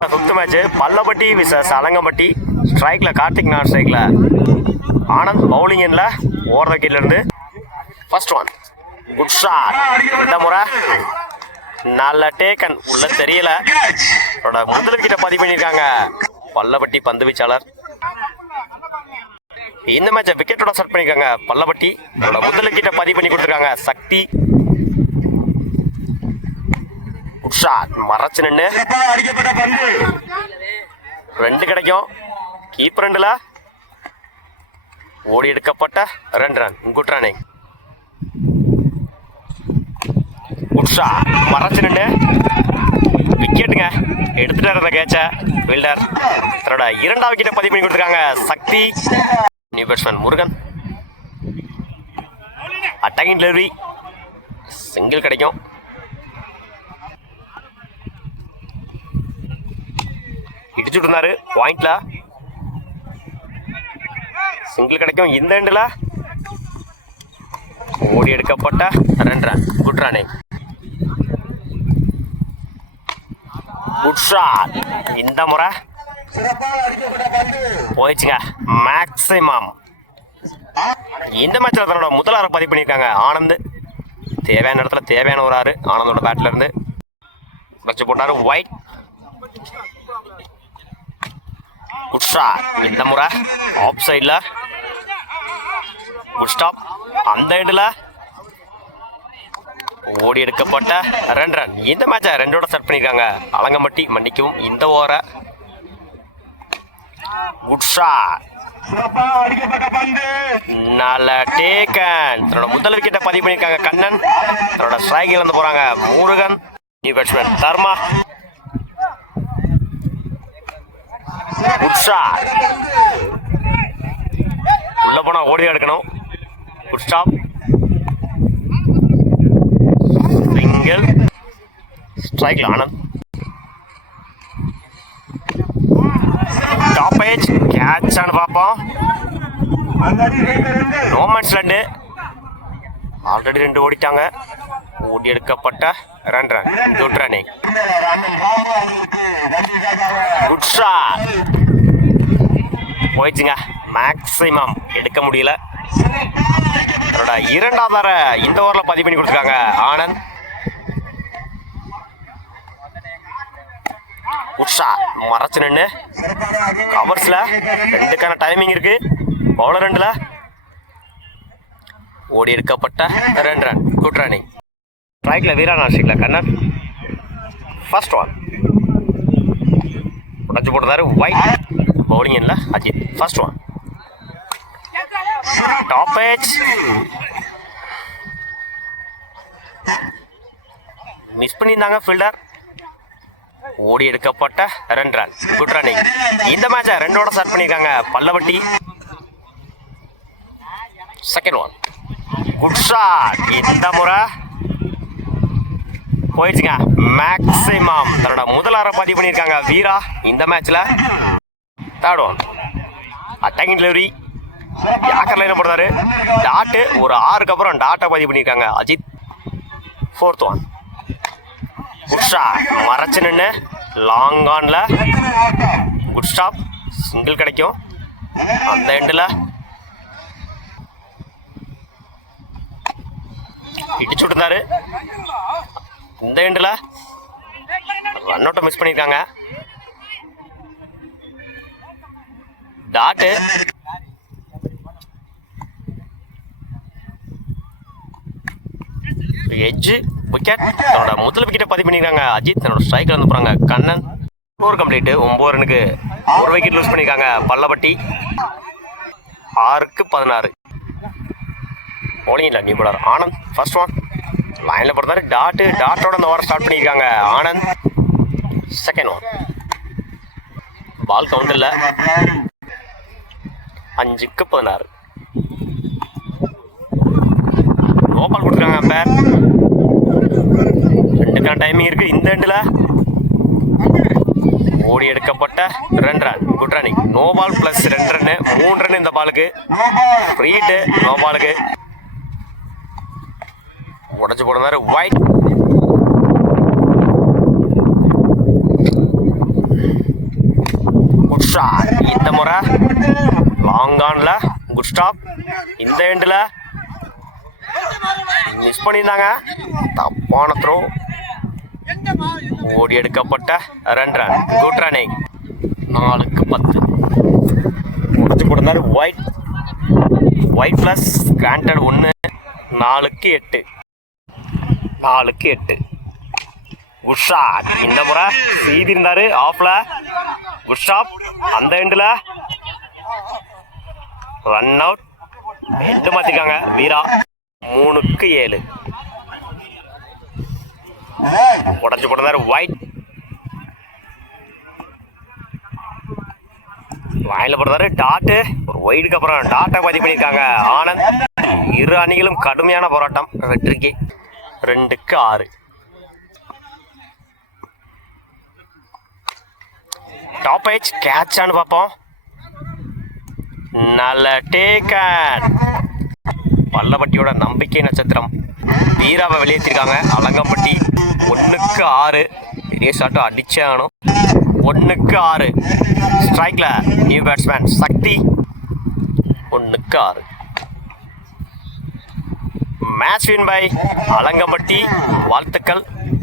Fifth match Pallapatti versus Alangampatti. ஸ்ட்ரைக்ல கார்த்திக், நான் ஸ்ட்ரைக்ல ஆனந்த். பவுலிங் எண்ணில் ஓவர் த கீழ இருந்து ஃபர்ஸ்ட் ஒன். Good shot. இந்த முறை நல்ல டேக்கன். உள்ள தெரியல. முதல் கிட்ட பதிவு பண்ணியிருக்காங்க பல்லப்பட்டி பந்து வீச்சாளர். இந்த மேட்சை விக்கெட்டோட செட் பண்ணியிருக்காங்க பல்லப்பட்டி. முதல் கிட்ட பதிவு பண்ணி கொடுத்துருக்காங்க சக்தி. Good shot. மறைச்சு நின்று 2 கிடைக்கும். கீப்பர் ரெண்டுல ஓடி எடுக்கப்பட்ட 2 run. Good running. Good shot. மறைச்சு நின்று விக்கெட்டுங்க. எடுத்துட்டார் அந்த கேட்ச ஃபீல்டர். தன்னோட 2வது விக்கெட்டை பதிவு பண்ணி கொடுத்துருக்காங்க Sakthi. New batsman Murugan. Attacking delivery. Single கிடைக்கும். இடிச்சுட்டு இருந்தாரு பாயிண்ட்ல. சிங்கிள் கிடைக்கும். இந்த எண்டில் ஓடி எடுக்கப்பட்ட 2 run. Good running. Good shot. இந்த முறை போயிடுச்சுங்க. மேக்ஸிமம் இந்த மேட்ச்ல தன்னோட முதல் ஆறு பதிவு பண்ணியிருக்காங்க ஆனந்த். தேவையான இடத்துல தேவையான ஒரு ஆறு ஆனந்தோட பேட்ல இருந்து வச்சு போட்டாரு. ஒயிட். Good shot. இந்த முறை ஆஃப் சைட்ல குட் ஸ்டாப். அந்த எண்டில் ஓடி எடுக்கப்பட்ட 2 ரன். இந்த மேட்சை 2ஓட செட் பண்ணியிருக்காங்க அலங்கம்பட்டி. மன்னிக்கவும் இந்த ஓவரை. Good shot. நல்ல டேக்கன். தன்னோட முதல் விக்கெட்டை பதிவு பண்ணியிருக்காங்க கண்ணன். தன்னோட ஸ்ட்ரைக்கில் இருந்து போறாங்க Murugan. New batsman Dharma. Good shot. உள்ள போனா ஓடி எடுக்கணும். Good stop. சிங்கிள். ஸ்ட்ரைக்ல ஆனந்த். டாப் ஏஜ் கேட்ச் ஆனு பார்ப்போம். No man's land. ஆல்ரெடி 2 ஓடிட்டாங்க. ஓடி எடுக்கப்பட்ட 2 run. Good running. Good shot. போயிடுச்சுங்க. மேக்ஸிமம் எடுக்க முடியல. தன்னோட 2வது இந்த ஓவர்ல பதிவு பண்ணி கொடுத்துருக்காங்க ஆனந்த். Good shot. மறைச்சு நின்று கவர்ஸ்ல 2க்கான டைமிங் இருக்கு. பவுலர் 2ல ஓடி எடுக்கப்பட்ட 2 ரன். Good running. ஸ்ட்ரைக்ல வீரானா ஸ்ட்ரைக்ல கண்ணன். First one. உடச்சு போட்டதாரு ஒயிட். பவுலிங் இல்லை Ajith. First one. Top edge miss பண்ணியிருந்தாங்க ஃபீல்டர். ஓடி எடுக்கப்பட்ட 2 ரன். Good running. இந்த மேட்சை 2ஓட ஸ்டார்ட் பண்ணியிருக்காங்க Pallavatti. Second one. Good shot. இந்த முறை போயிடுச்சுங்க. மேக்ஸிமம் தன்னோட முதல் ஆற பதிவு பண்ணியிருக்காங்க வீரா இந்த மேட்ச்ல. Third one. Attacking delivery. Yorker line போடுறாரு. டாட்டு ஒரு 6க்கு அப்புறம் டாட்டை பதிவு பண்ணியிருக்காங்க Ajith. Fourth one. Good shot. மறைச்சு நின்று லாங் ஆன்ல குட் ஸ்டாப். சிங்கிள் கிடைக்கும். அந்த எண்டில் இடிச்சு விட்டுருந்தாரு. இந்த எண்டில் ரன் அவுட்டை மிஸ் பண்ணியிருக்காங்க. Dot edge wicket. தன்னோட முதல் விக்கெட்டை பதிவு பண்ணியிருக்காங்க அஜித். தன்னோட ஸ்ட்ரைக்கில் வந்து போகிறாங்க கண்ணன். Score complete. 9 ரனுக்கு ஒரு விக்கெட் லூஸ் பண்ணியிருக்காங்க பல்லப்பட்டி. 6க்கு 16. போலிங் இல்லை new bowler Anand. First one. லைனில் போடுறாரு. டாட்டோட அந்த ஓவர் ஸ்டார்ட் பண்ணியிருக்காங்க Anand. Second one. Ball count இல்லை. 5க்கு 16. நோ பால் கொடுத்துருக்காங்க பேர். 2க்கான டைமிங் இருக்கு. இந்த எண்டில் ஓடி எடுக்கப்பட்ட 2 run. Good running. No ball plus 2 run. 3 run இந்த பாலுக்கு. ஃப்ரீட்டு நோ பாலுக்கு. உடச்சு போடுறாரு ஒயிட். உஷா இந்த முறை லாங் ஆன்ல குட் ஸ்டாப். இந்த எண்டில் மிஸ் பண்ணியிருந்தாங்க. தப்பான த்ரோ. ஓடி எடுக்கப்பட்ட 2 ரன். Good running. 4க்கு 10 முடிச்சு கொடுத்தாரு. White plus granted 1. 4க்கு 8. 4க்கு 8. உஷா இந்த முறை செய்திருந்தாரு ஆஃப்ல. Good stop. அந்த எண்டில் ரன் அவுட். எட்டு மாற்றிருக்காங்க வீரா. 3க்கு 7. உடஞ்சு போட்டாரு ஒயிட். வாயில போட்டாரு டாட்டு. ஒரு ஒயிடுக்கு அப்புறம் டாட்டை பதிவு பண்ணியிருக்காங்க ஆனந்த். இரு அணிகளும் கடுமையான போராட்டம். வெற்றிக்கு 2க்கு 6. டாப் ஏஜ் கேட்சான்னு பார்ப்போம். நல்ல டேக்கன். பல்லப்பட்டியோட நம்பிக்கை நட்சத்திரம் வீராவை வெளியேற்றிருக்காங்க. அலங்கம்பட்டி 1க்கு 6. பெரிய ஷாட்டும் அடிச்சே ஆகணும். 1க்கு 6. ஸ்ட்ரைக்ல நியூ பேட்ஸ்மேன் சக்தி. 1க்கு 6. Match win by Alangampatti. வாழ்த்துக்கள்.